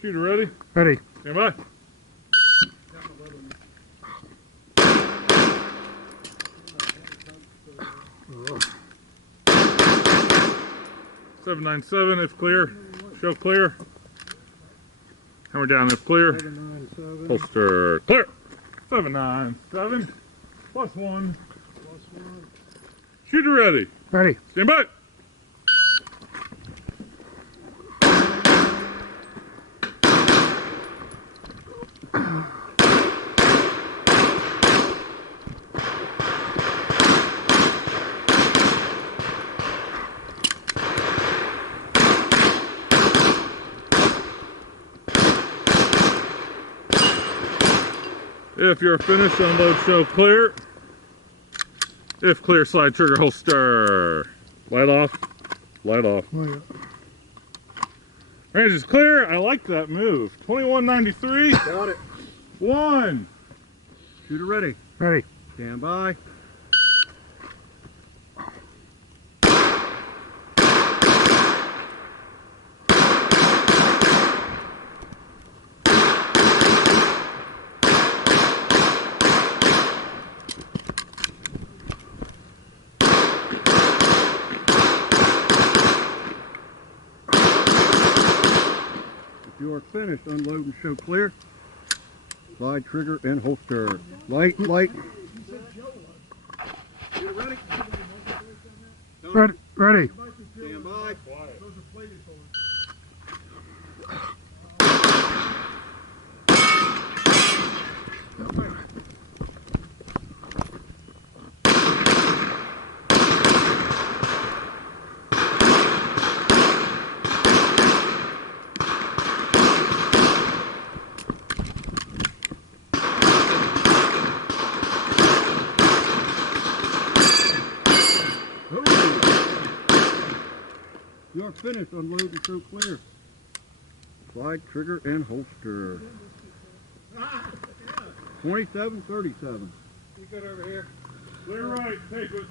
Shooter ready? Ready. Stand by. .797 if clear. Show clear. Hammer down if clear. 797. Holster clear. 797 plus one. Shooter ready. Ready. Stand by. If you're finished, unload, show clear. If clear, slide trigger holster. Light off. Light off. Oh, yeah. Range is clear. I like that move. 2193. Got it. One. Shooter ready. Ready. Stand by. If you are finished, unload and show clear. Slide trigger and holster. Light, light. Shooter ready. Ready. Ready. Stand by. You are finished. Unload and show clear. Slide trigger and holster. 2737. You good over here. Clear right. Take it.